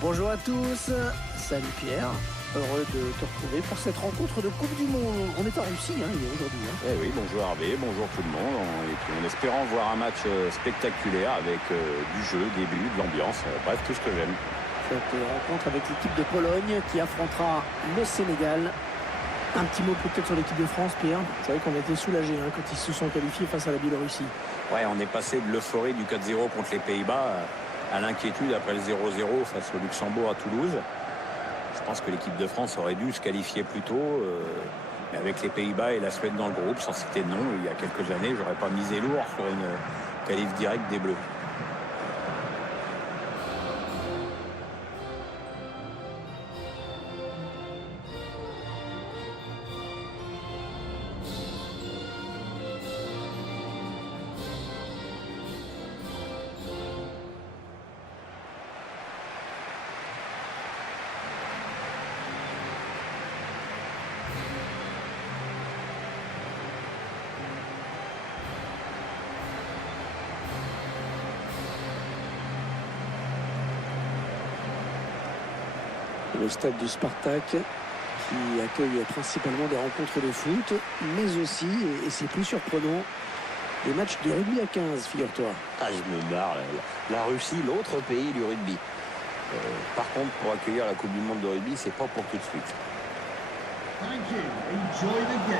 Bonjour à tous, salut Pierre, heureux de te retrouver pour cette rencontre de Coupe du Monde. On est en Russie aujourd'hui. Eh oui, bonjour Hervé, bonjour tout le monde. Et puis en espérant voir un match spectaculaire avec du jeu, des buts, de l'ambiance, bref, tout ce que j'aime. Cette rencontre avec l'équipe de Pologne qui affrontera le Sénégal. Un petit mot peut-être sur l'équipe de France, Pierre. C'est vrai qu'on a été soulagés quand ils se sont qualifiés face à la Biélorussie. Ouais, on est passé de l'euphorie du 4-0 contre les Pays-Bas à l'inquiétude après le 0-0 face au Luxembourg à Toulouse. Je pense que l'équipe de France aurait dû se qualifier plus tôt. Mais avec les Pays-Bas et la Suède dans le groupe, sans citer de nom, il y a quelques années, j'aurais pas misé lourd sur une qualif directe des Bleus. Le stade du Spartak qui accueille principalement des rencontres de foot, mais aussi, et c'est plus surprenant, des matchs de rugby à 15, figure-toi. Ah, je me marre. La Russie, l'autre pays du rugby. Par contre, pour accueillir la Coupe du Monde de rugby, c'est pas pour tout de suite. Thank you. Enjoy the game.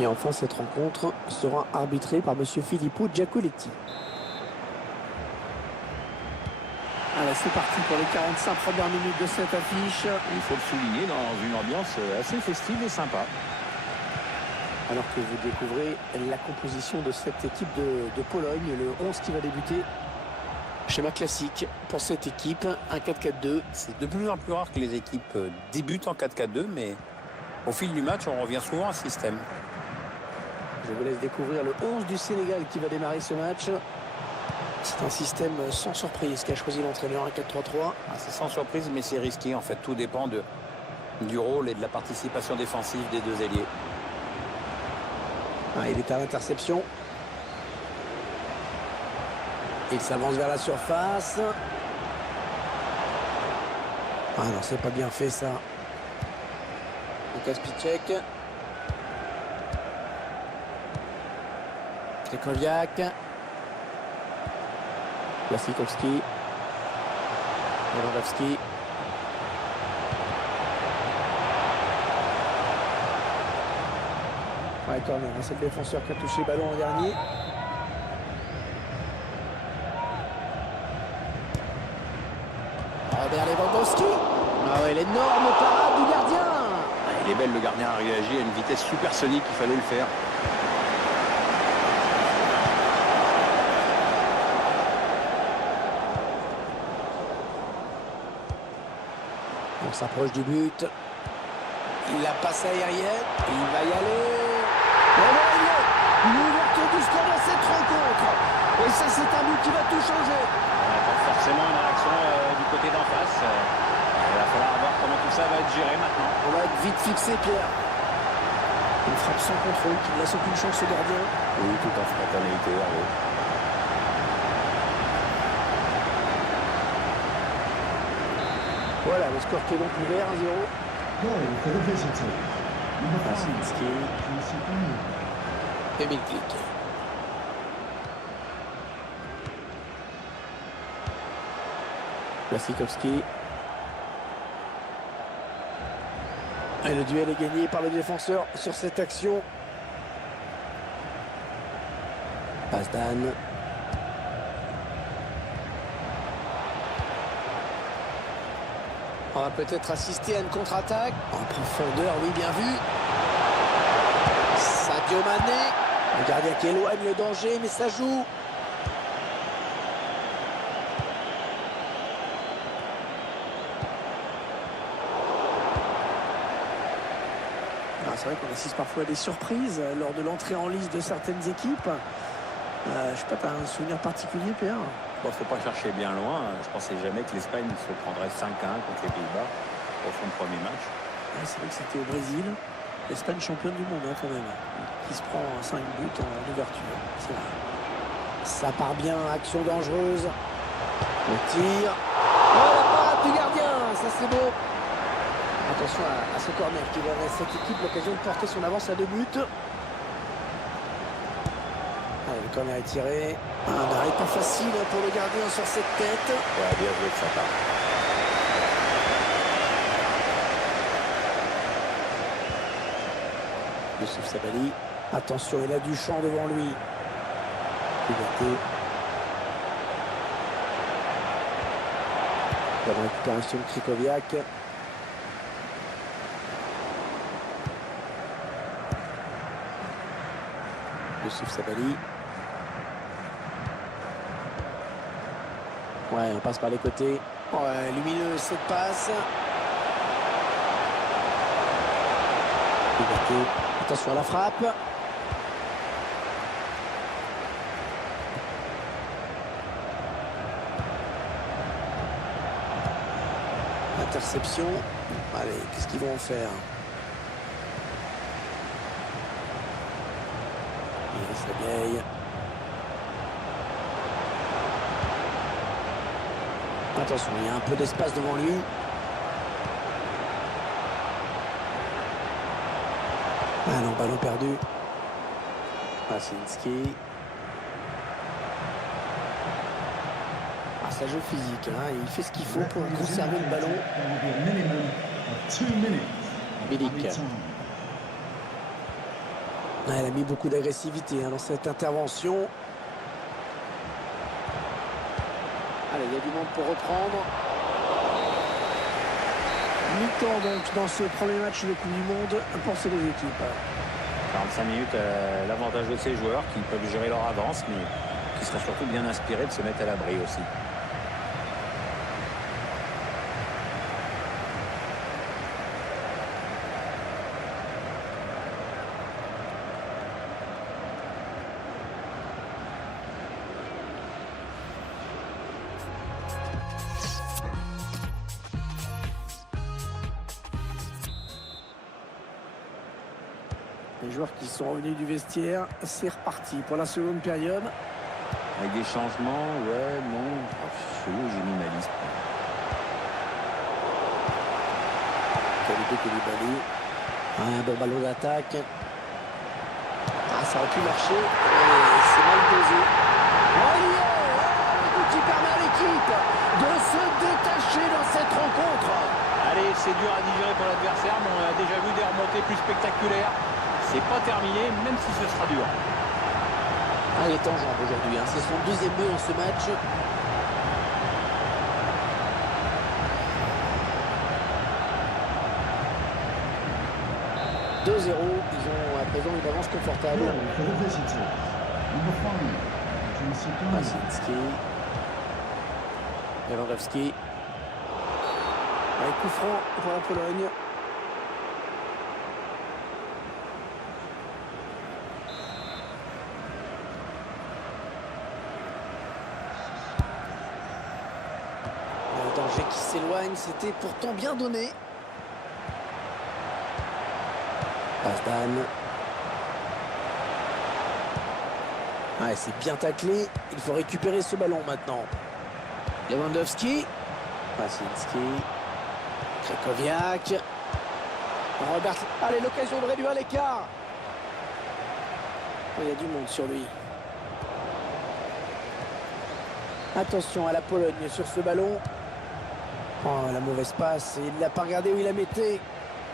Et enfin, cette rencontre sera arbitrée par M. Filippo Giacoletti. Allez, c'est parti pour les 45 premières minutes de cette affiche. Il faut le souligner dans une ambiance assez festive et sympa. Alors que vous découvrez la composition de cette équipe de Pologne, le 11 qui va débuter. Schéma classique pour cette équipe, un 4-4-2. C'est de plus en plus rare que les équipes débutent en 4-4-2, mais au fil du match, on revient souvent à ce système. Je vous laisse découvrir le 11 du Sénégal qui va démarrer ce match. C'est un système sans surprise qu'a choisi l'entraîneur, un 4-3-3. C'est sans surprise, mais c'est risqué. En fait, tout dépend du rôle et de la participation défensive des deux ailiers. Il est à l'interception. Il s'avance vers la surface. Ah non, c'est pas bien fait ça. Lukas Piszczek. Krychowiak. Wasikowski. Lewandowski. Ouais, corner, c'est le défenseur qui a touché le ballon en dernier. Robert Lewandowski. Ah ouais, l'énorme parade du gardien. Il est belle, le gardien a réagi à une vitesse supersonique, il fallait le faire. On s'approche du but. La passe aérienne. Il va y aller. Et voilà, il est. L'ouverture du score dans cette rencontre. Et ça, c'est un but qui va tout changer. On attend forcément une réaction du côté d'en face. Il va falloir voir comment tout ça va être géré maintenant. On va être vite fixé, Pierre. Une frappe sans contrôle qui ne laisse aucune chance au gardien. Oui, tout en spontanéité, Hervé. Voilà, le score qui est donc ouvert, 1-0. Goal for the visitor. Number 5. Wasikowski et Milklik. Wasikowski. Et le duel est gagné par le défenseur sur cette action. Passe d'Anne. On va peut-être assister à une contre-attaque. En profondeur, oui, bien vu. Sadio Mané. Le gardien qui éloigne le danger, mais ça joue. C'est vrai qu'on assiste parfois à des surprises lors de l'entrée en lice de certaines équipes. Je sais pas, tu as un souvenir particulier, Pierre? Bon, faut pas chercher bien loin. Je pensais jamais que l'Espagne se prendrait 5-1 contre les Pays-Bas pour son premier match. Ouais, c'est vrai que c'était au Brésil. L'Espagne championne du monde quand même. Qui se prend 5 buts en ouverture. C'est vrai. Ça part bien, action dangereuse. Le tir. Oh, la parade du gardien, ça c'est beau. Attention à ce corner qui donnerait à cette équipe l'occasion de porter son avance à 2 buts. Allez, le corner est tiré. Un arrêt pas facile pour le gardien sur cette tête. Ouais, bien joué de sa part. Youssouf Sabaly. Attention, il a du champ devant lui. Liberté. La récupération de Krychowiak. Youssouf Sabaly. Ouais, on passe par les côtés. Ouais, lumineux cette passe. Liberté. Attention à la frappe. Interception. Allez, qu'est-ce qu'ils vont en faire? Il reste la vieille. Attention, il y a un peu d'espace devant lui. Ah non, ballon perdu. Pasinski. Ah, ça joue physique, hein. Il fait ce qu'il faut pour conserver le ballon. There will be a minimum of 2 minutes of Milik. added time. Ah, elle a mis beaucoup d'agressivité dans cette intervention. Allez, il y a du monde pour reprendre. Mi-temps donc dans ce premier match de Coupe du Monde pour ces deux équipes. 45 minutes, l'avantage de ces joueurs qui peuvent gérer leur avance, mais qui seraient surtout bien inspirés de se mettre à l'abri aussi. Les joueurs qui sont revenus du vestiaire, c'est reparti pour la seconde période. Avec des changements, ouais, non. C'est où j'ai mis ma liste. Qualité Koulibaly. Un bon ballon d'attaque. Ah, ça aurait pu marcher. Et c'est mal dosé. Oh, il y est. Le but qui permet à l'équipe de se détacher dans cette rencontre. Allez, c'est dur à digérer pour l'adversaire, mais on a déjà vu des remontées plus spectaculaires. C'est pas terminé, même si ce sera dur. Ah, il est en jambes aujourd'hui. C'est son deuxième but dans ce match. « 2-0, ils ont à présent une avance confortable. Goal for the visitors. Number 5, Jessica. Pasinski. Lewandowski. Avec coup franc pour la Pologne. Le danger qui s'éloigne, c'était pourtant bien donné. Passe d'Anne. Ouais, c'est bien taclé. Il faut récupérer ce ballon maintenant. Lewandowski. Pasinski. Krychowiak. Robert. Allez, l'occasion de réduire l'écart. Oh, il y a du monde sur lui. Attention à la Pologne sur ce ballon. Oh, la mauvaise passe. Il l'a pas regardé où il la mettait.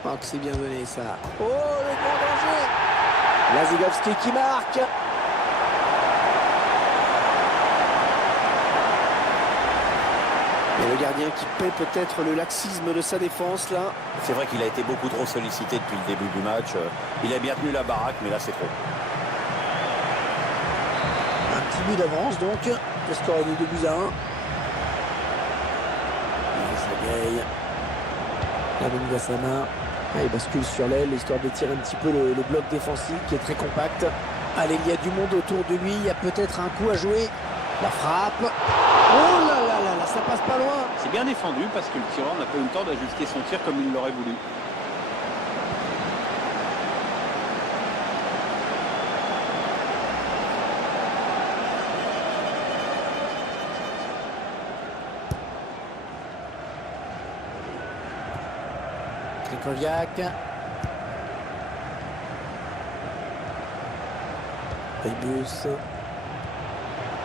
Oh, que c'est bien donné ça. Oh, le grand danger. Lazigowski qui marque. Et le gardien qui paie peut-être le laxisme de sa défense là. C'est vrai qu'il a été beaucoup trop sollicité depuis le début du match. Il a bien tenu la baraque, mais là c'est trop. Un petit but d'avance donc. Le score est de 2-1. Sergueï. La bonne Gassama. Il bascule sur l'aile, histoire d'étirer un petit peu le bloc défensif qui est très compact. Allez, il y a du monde autour de lui. Il y a peut-être un coup à jouer. La frappe. Oh là là là là, ça passe pas loin. C'est bien défendu parce que le tireur n'a pas eu le temps d'ajuster son tir comme il l'aurait voulu. Krychowiak. Ribus.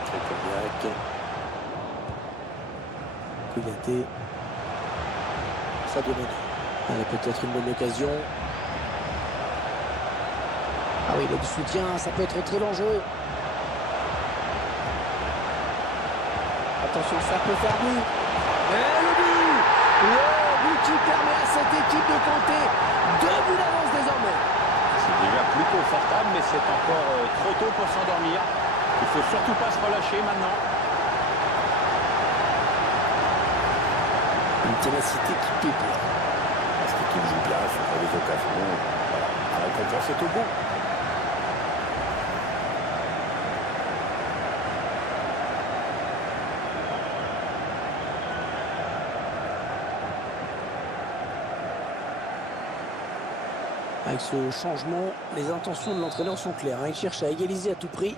Krychowiak. Kouyaté. Sadio Mané. Allez, peut-être une bonne occasion. Ah oui, il a du soutien, ça peut être très dangereux. Attention, ça peut faire but. Et le but! Le but qui permet à cette équipe de compter 2 buts d'avance désormais. C'est déjà plutôt confortable, mais c'est encore trop tôt pour s'endormir. Il ne faut surtout pas se relâcher maintenant. Une ténacité qui pique. Parce qu'il joue bien sur les occasions. Voilà, la récompense est au bout. Avec ce changement, les intentions de l'entraîneur sont claires. Il cherche à égaliser à tout prix.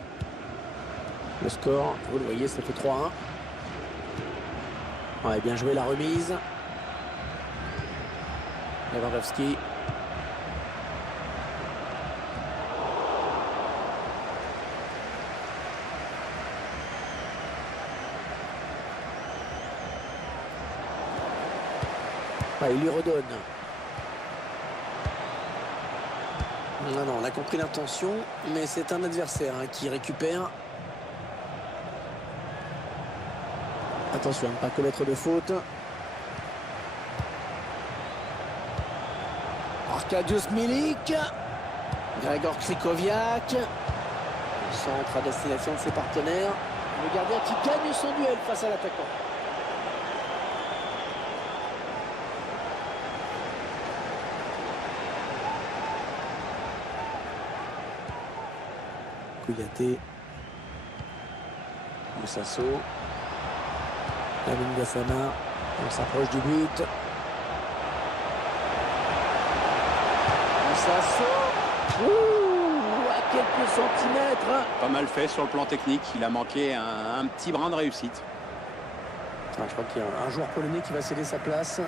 Le score, vous le voyez, ça fait 3-1. Ouais, bien joué la remise. Lewandowski. Ouais, il lui redonne. Non, on a compris l'intention, mais c'est un adversaire qui récupère. Attention à ne pas commettre de faute. Arkadiusz Milik. Grzegorz Krychowiak. Centre à destination de ses partenaires. Le gardien qui gagne son duel face à l'attaquant. Kouyaté. Moussasso. Lamine Gassama. On s'approche du but. Moussasso. À quelques centimètres. Pas mal fait sur le plan technique. Il a manqué un petit brin de réussite. Je crois qu'il y a un joueur polonais qui va céder sa place.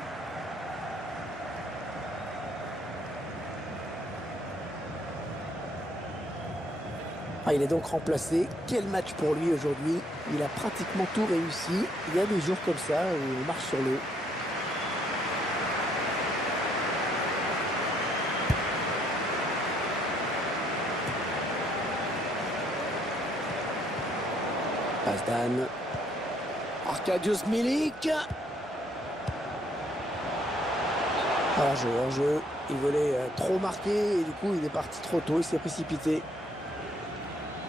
Il est donc remplacé. Quel match pour lui aujourd'hui. Il a pratiquement tout réussi. Il y a des jours comme ça où on marche sur l'eau. Passe d'Anne. Arkadiusz Milik. Hors-jeu. Il voulait trop marquer et du coup il est parti trop tôt. Il s'est précipité.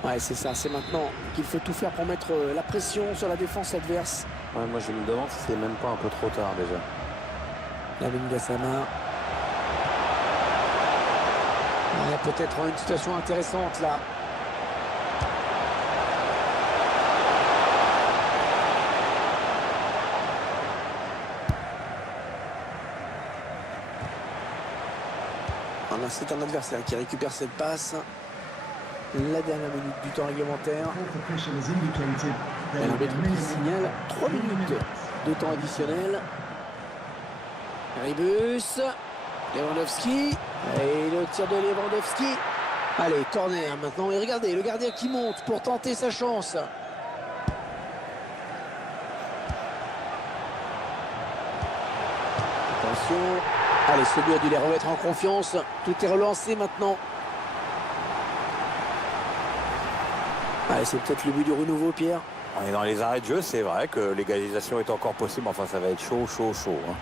Ouais, c'est ça, c'est maintenant qu'il faut tout faire pour mettre la pression sur la défense adverse. Ouais, moi je me demande si c'est même pas un peu trop tard déjà. Lamine Gassama. On est peut-être en une situation intéressante là. Voilà, c'est un adversaire qui récupère cette passe. La dernière minute du temps réglementaire. L'arbitre qui signale 3 minutes de temps additionnel. Ribus. Lewandowski. Et le tir de Lewandowski. Allez, corner maintenant. Et regardez, le gardien qui monte pour tenter sa chance. Attention. Allez, celui a dû les remettre en confiance. Tout est relancé maintenant. Allez, c'est peut-être le but du renouveau, Pierre. On est dans les arrêts de jeu, c'est vrai que l'égalisation est encore possible. Enfin, ça va être chaud. Hein.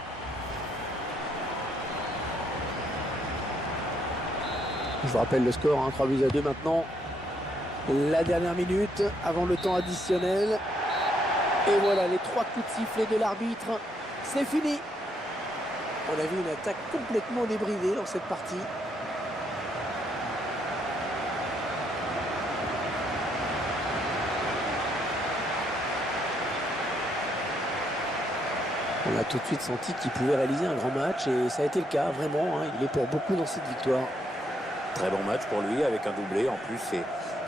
Je vous rappelle le score, 3-2 maintenant. La dernière minute avant le temps additionnel. Et voilà, les 3 coups de sifflet de l'arbitre. C'est fini. On a vu une attaque complètement débridée dans cette partie. On a tout de suite senti qu'il pouvait réaliser un grand match et ça a été le cas, vraiment. Il est pour beaucoup dans cette victoire. Très bon match pour lui avec un doublé. En plus,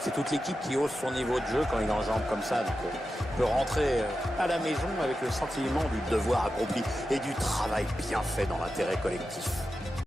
c'est toute l'équipe qui hausse son niveau de jeu quand il enjambe comme ça. Donc, il peut rentrer à la maison avec le sentiment du devoir accompli et du travail bien fait dans l'intérêt collectif.